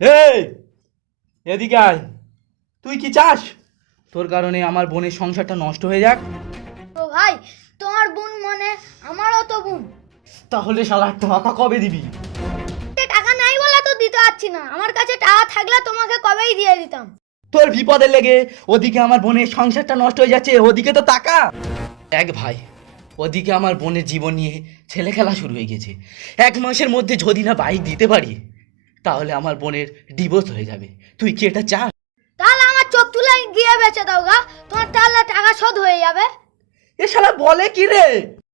এই এদিকে আয়। তুই কি চাস তোর কারণে আমার বোনের সংসারটা নষ্ট হয়ে যাক? তো ভাই, তোমার বোন মানে আমারও তো বোন। তাহলে শালা টাকা কবে দিবি? টাকা নাই বলে তো দিতে পারছি না, আমার কাছে টাকা থাকলে তোমাকে কবেই দিয়ে দিতাম। তোর বিপদে লেগে ওদিকে আমার বোনের সংসারটা নষ্ট হয়ে যাচ্ছে, ওদিকে তো টাকা। এক ভাই, ওদিকে আমার বোনের জীবন নিয়ে ছেলে খেলা শুরু হয়ে গেছে। 1 মাসের মধ্যে যদি না বাইক দিতে পারি তাহলে আমার বোনের ডিভোর্স হয়ে যাবে। তুই কি এটা চাস? তাহলে আমার চোখ তুলে গিয়ে বেচে দাও গা, তোমার তাহলে টাকা শোধ হয়ে যাবে। এ শালা বলে কি রে?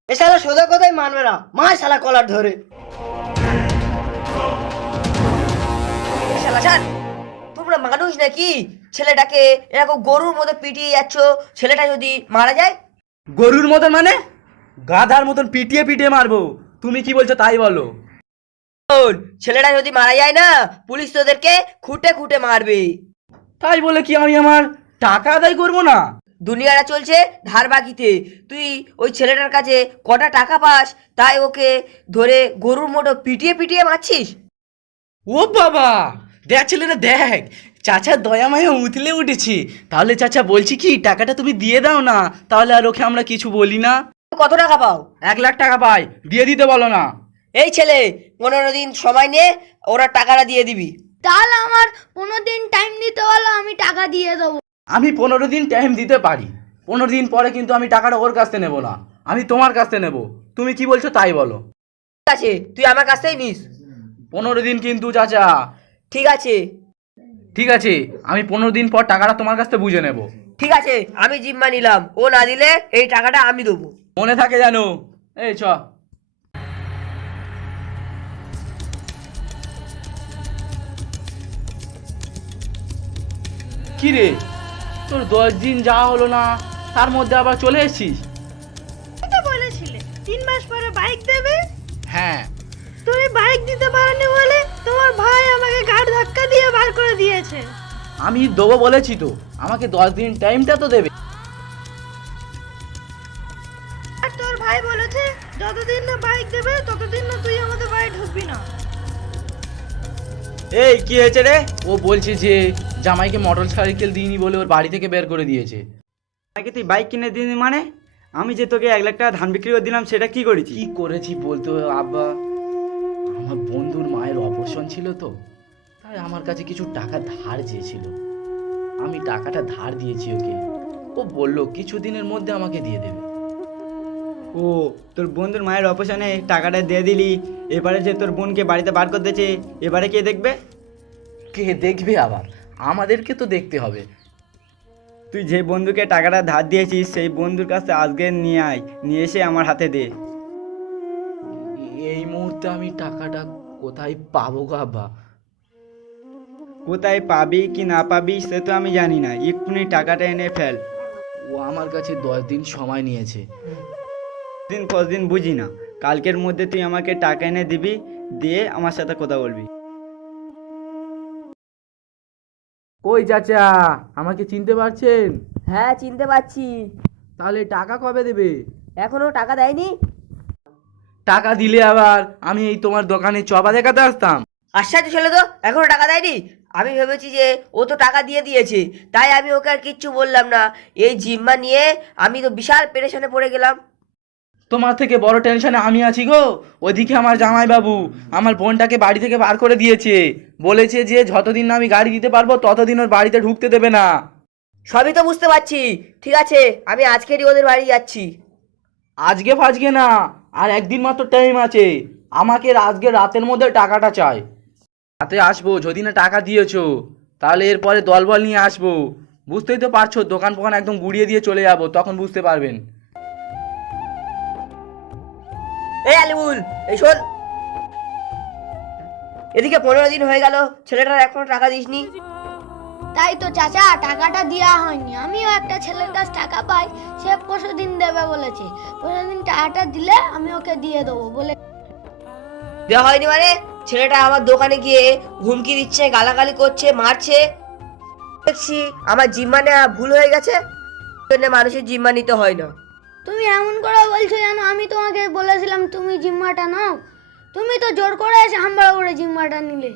এ শালা সোজা কথাই মানবে না, মা শালা কলার ধরে। এ শালা ছাড়, তোমরা মানুষ নাকি? ছেলেটাকে এরকম গরুর মতো পিটিয়ে যাচ্ছ, ছেলেটা যদি মারা যায়? গরুর মতন মানে? গাধার মতন পিটিয়ে পিটিয়ে মারবো। তুমি কি বলছো তাই বলো। শোন, ছেলেটা যদি মারা যায় না, পুলিশ তোদেরকে খুঁটে খুঁটে মারবে। তাই বলে কি আমি আমার টাকা আদায় করবো না? দুনিয়াটা চলছে ধার বাকিতে। তুই ওই ছেলেটার কাছে কটা টাকা পাস, তাই ওকে ধরে গরুর মতো পিটিয়ে পিটিয়ে মারছিস? ও বাবা, দেখ ছেলেরা দেখ, চাচা দয়া মায়া উতলে উঠেছে। তাহলে চাচা বলছি কি টাকাটা তুমি দিয়ে দাও না, তাহলে আর ওকে আমরা কিছু বলি না। কত টাকা পাও? 1 লাখ টাকা পাই, দিয়ে দিতে বলো না। এই ছেলে, 15 দিন সময় নিয়ে ওরা টাকাটা দিয়ে দিবি। তাহলে আমার 15 দিন টাইম দিতে বলো, আমি টাকা দিয়ে দেবো। আমি 15 দিন টাইম দিতে পারি, 15 দিন পরে কিন্তু আমি টাকাটা ওর কাছ থেকে নেবো না, আমি তোমার কাছ থেকে নেবো। তুমি কি বলছো তাই বলো। ঠিক আছে, তুই আমার কাছ থেকেই নিস। 15 দিন কিন্তু চাচা। ঠিক আছে। ঠিক আছে, আমি 15 দিন পর টাকাটা তোমার কাছ থেকে বুঝে নেবো। ঠিক আছে, আমি জিম্মা নিলাম, ও না দিলে এই টাকাটা আমি দেবো। মনে থাকে জানো। এই চ। কি রে, তোর 10 দিন যাওয়া হলো না, তার মধ্যে আবার চলে এসেছিস? তো বলেছিলে 3 মাস পরে বাইক দেবে। হ্যাঁ। তুমি বাইক দিতে পারোনি বলে তোমার ভাই আমাকে ঘাট ধাক্কা দিয়ে বার করে দিয়েছে। আমি দেবো বলেছি তো, আমাকে 10 দিন টাইমটা তো দেবে। আর তোর ভাই বলেছে যতদিন না বাইক দেবে ততদিন না তুই আমাদের বাড়ি ঢুকবি না। এই কি হয়েছে রে? ও বলছে যে জামাইকে মোটর সাইকেল দিইনি বলে ওর বাড়ি থেকে বের করে দিয়েছে। আমাকে তুই বাইক কিনে দিবি মানে? আমি যে তোকে 1 লাখ টাকা ধান বিক্রি করে দিলাম, সেটা কি করেছি? কি করেছি বলতে হবে আব্বা, আমার বন্ধুর মায়ের অপারেশন ছিল তো, তাই আমার কাছে কিছু টাকা ধার চেয়েছিল। আমি টাকাটা ধার দিয়েছি ওকে। ও বলল কিছুদিনের মধ্যে আমাকে দিয়ে দেবে। ও, তোর বন্ধুর মায়ের অপারেশনে টাকাটা দিয়ে দিলি, এবারে যে তোর বোনকে বাড়িতে বার করে দিয়েছে, এবারে কে দেখবে? কে দেখবে আবার? আমাদেরকে তো দেখতে হবে। তুই যে বন্ধুকে টাকাটা ধার দিয়েছিস, সেই বন্ধুর কাছে আজকে নিয়ে আয়, নিয়ে এসে আমার হাতে দে। এই মুহূর্তে আমি টাকাটা কোথায় পাবো গো আব্বা? কোথায় পাবি কি না পাবি সে তো আমি জানি না, এক্ষুনি টাকাটা এনে ফেল। ও আমার কাছে 10 দিন সময় নিয়েছে। দিন 5 দিন বুঝি না, কালকের মধ্যে তুই আমাকে টাকা এনে দিবি, দিয়ে আমার সাথে কথা বলবি। কই চাচা, আমাকে চিনতে পারছেন? হ্যাঁ, চিনতে পারছি। তাহলে টাকা কবে দেবে? এখনো টাকা দেয়নি? টাকা দিলে আবার আমি এই তোমার দোকানে চপা দেখাতে আসতাম। আশ্চর্য ছেলে তো, এখনো টাকা দেয়নি। আমি ভেবেছি যে ও তো টাকা দিয়ে দিয়েছে, তাই আমি ওকে আর কিচ্ছু বললাম না। এই জিম্মা নিয়ে আমি তো বিশাল পেরেশানে পড়ে গেলাম। তোমার থেকে বড় টেনশনে আমি আছি গো। ওইদিকে আমার জামাই বাবু আমার বোনটাকে বাড়ি থেকে বার করে দিয়েছে, বলেছে যে যতদিন না আমি গাড়ি দিতে পারবো ততদিন ওর বাড়িতে ঢুকতে দেবে না। সবই তো বুঝতে পারছি। ঠিক আছে, আমি আজকেরই ওদের বাড়ি যাচ্ছি। আজকে ফাজকে না, আর একদিন মাত্র টাইম আছে। আমাকে আজকে রাতের মধ্যে টাকাটা চাই। রাতে আসবো, যদি না টাকা দিয়েছো তাহলে এরপরে দলবল নিয়ে আসবো। বুঝতেই তো পারছো, দোকান ফোকান একদম গুড়িয়ে দিয়ে চলে যাবো, তখন বুঝতে পারবেন। এই আলিমুল, এই শোন, এদিকে 15 দিন হয়ে গেল, ছেলেটার এখনো টাকা দিসনি। তাই তো চাচা, টাকাটা দেওয়া হয়নি। আমিও একটা ছেলের কাছ টাকা পাই, সে 15 দিন দেবে বলেছে। 15 দিন টাকাটা দিলে আমি ওকে দিয়ে দেবো বলে। দেওয়া হয়নি মানে? ছেলেটা আমার দোকানে গিয়ে হুমকি দিচ্ছে, গালাগালি করছে, মারছে। দেখছি আমার জিম্মা নেওয়া ভুল হয়ে গেছে, মানুষের জিম্মা নিতে হয় না। তুমি এমন করে বলছো জানো, আমি তোমাকে বলেছিলাম তুমি জিম্মাটা নাও, তুমি তো জোর করে এসে হামলা করে জিম্মাটা নিলে।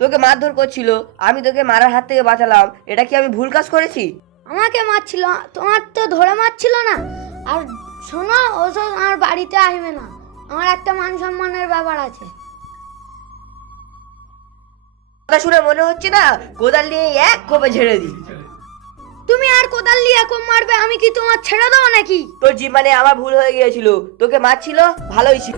তোকে মারধর করছিল, আমি তোকে মারার হাত থেকে বাঁচালাম, এটা কি আমি ভুল কাজ করেছি? আমাকে মারছিল, তোমার তো ধরে মারছিল না। আর শোনো, ওসব আমার বাড়িতে আসবে না, আমার একটা মান সম্মানের ব্যাপার আছে। কথা শুনে মনে হচ্ছে না কোদাল নিয়ে এক কোপে ঝেড়ে দিই। তুমি আর কোদাল নিয়ে কম মারবে, আমি কি তোমার ছেড়ে দেবো নাকি? তোর জীবনে আমার ভুল হয়ে গিয়েছিল, তোকে মারছিল ভালোই ছিল।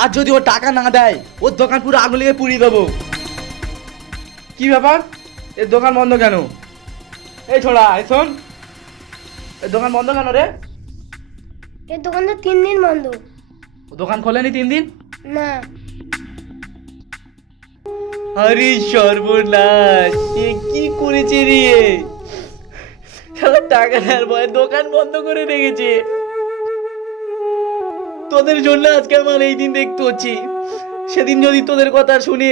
আর যদি ও টাকা না দেয় ওর দোকান পুরো আগুন লেগে পুড়িয়ে দেবো। কি ব্যাপার, এর দোকান বন্ধ কেন? এই ছোড়া, এই শোন, এর দোকান বন্ধ কেন রে? এর দোকান তো 3 দিন বন্ধ। ও দোকান খোলেনি 3 দিন? না। আরে সর্বনাশ, এ কি করেছে রে? শালা টাকা দেওয়ার ভয়ে দোকান বন্ধ করে রেখেছে। তোদের জন্য আজকে আমার এই দিন দেখতে হচ্ছে। সেদিন যদি তোদের কথা শুনে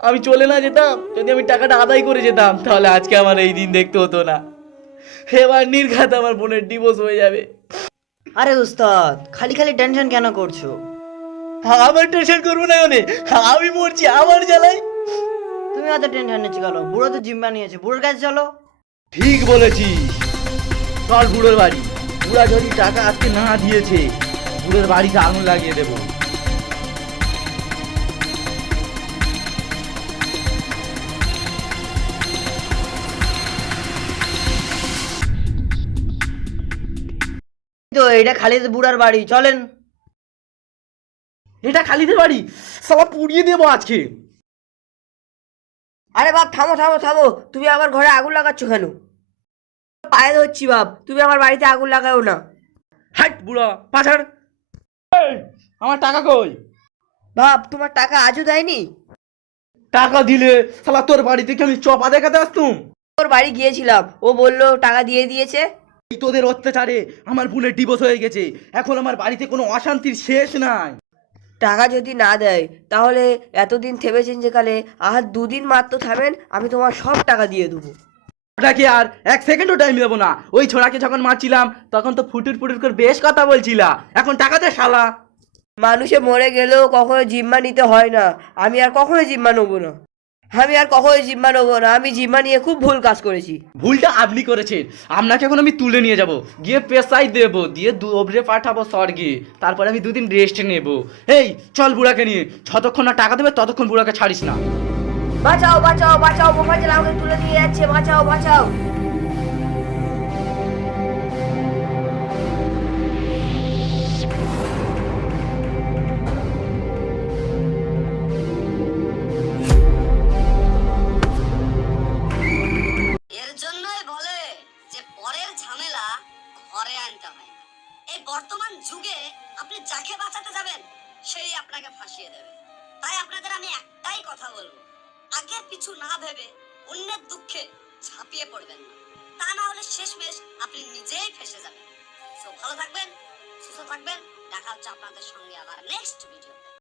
আমি চলে না যেতাম, যদি আমি টাকাটা আদায় করে যেতাম, তাহলে আজকে আমার এই দিন দেখতে হতো না। এবার নির্ঘাত আমার বোনের ডিভোর্স হয়ে যাবে। আরে উস্তাদ, খালি খালি টেনশন কেন করছো? আমার টেনশন করবো না মানে? আমি মরছি আমার জ্বালাই। তুমি অত টেনশন নিচ্ছ কেন? বুড়ো তো জিম্মা নিয়েছে, বুড়োর কাছে চলো। ঠিক বলেছিস, চল বুড়োর বাড়ি। বুড়া যদি টাকা আজকে না দিয়েছে, বুড়োর বাড়িতে আগুন লাগিয়ে দেবো। তো এটা খালি বুড়ার বাড়ি, চলেন। এটা খালিদের বাড়ি, সালা পুড়িয়ে দেবো আজকে। আরে বাপ, থামো থামো থামো, তুমি আমার ঘরে আগুন লাগাচ্ছ কেন? পায়ে ধরছি বাপ, তুমি আমার বাড়িতে আগুন লাগাও না। হাট বুড়া পাছাড়। এই, আমার টাকা কই? বাপ, তোমার টাকা আজও দেয়নি? টাকা দিলে সালা তোর বাড়ি থেকে আমি চপা দেখাতে আসতুম। ওর বাড়ি গিয়েছিলাম, ও বললো টাকা দিয়ে দিয়েছে। এই তোদের অত্যাচারে আমার বোনের ডিভোর্স হয়ে গেছে, এখন আমার বাড়িতে কোনো অশান্তির শেষ নাই। টাকা যদি না দেয় তাহলে এতদিন থেমেছেন যেকালে আর 2 দিন মাত্র থামেন, আমি তোমার সব টাকা দিয়ে দেবো। ওটাকে আর 1 সেকেন্ডও টাইম দেবো না। ওই ছোড়াকে যখন মারছিলাম তখন তো ফুটুর ফুটুর করে বেশ কথা বলছিলা, এখন টাকা দে শালা। মানুষে মরে গেলেও কখনো জিম্মা নিতে হয় না, আমি আর কখনো জিম্মা নেবো না, আমি আর কখনো জিম্মা নেবো না। আমি জিম্মা নিয়ে খুব ভুল কাজ করেছি। ভুলটা আপনি করেছেন, আপনাকে এখন আমি তুলে নিয়ে যাব, গিয়ে পেশাই দেবো, দিয়ে ওবরে পাঠাবো স্বর্গে, তারপরে আমি 2 দিন রেস্ট নেব। এই চল বুড়াকে নিয়ে, যতক্ষণ না টাকা দেবে ততক্ষণ বুড়াকে ছাড়িস না। বাঁচাও বাঁচাও বাঁচাও, মোফাজ্জল আমাকে তুলে নিয়ে যাচ্ছে, বাঁচাও বাঁচাও। এর জন্যই বলে যে পরের ঝামেলা ঘরে আনতে হয় না। এই বর্তমান যুগে আপনি যাকে বাঁচাতে যাবেন সেই আপনাকে ফাঁসিয়ে দেবে। তাই আপনাদের আমি একটাই কথা বলবো, আগে পিছু না ভেবে অন্যের দুঃখে ঝাঁপিয়ে পড়বেন না, তা না হলে শেষমেশ আপনি নিজেই ফেঁসে যাবেন। সো ভালো থাকবেন, সুস্থ থাকবেন, দেখা হচ্ছে আপনাদের সঙ্গে আবার নেক্সট ভিডিও।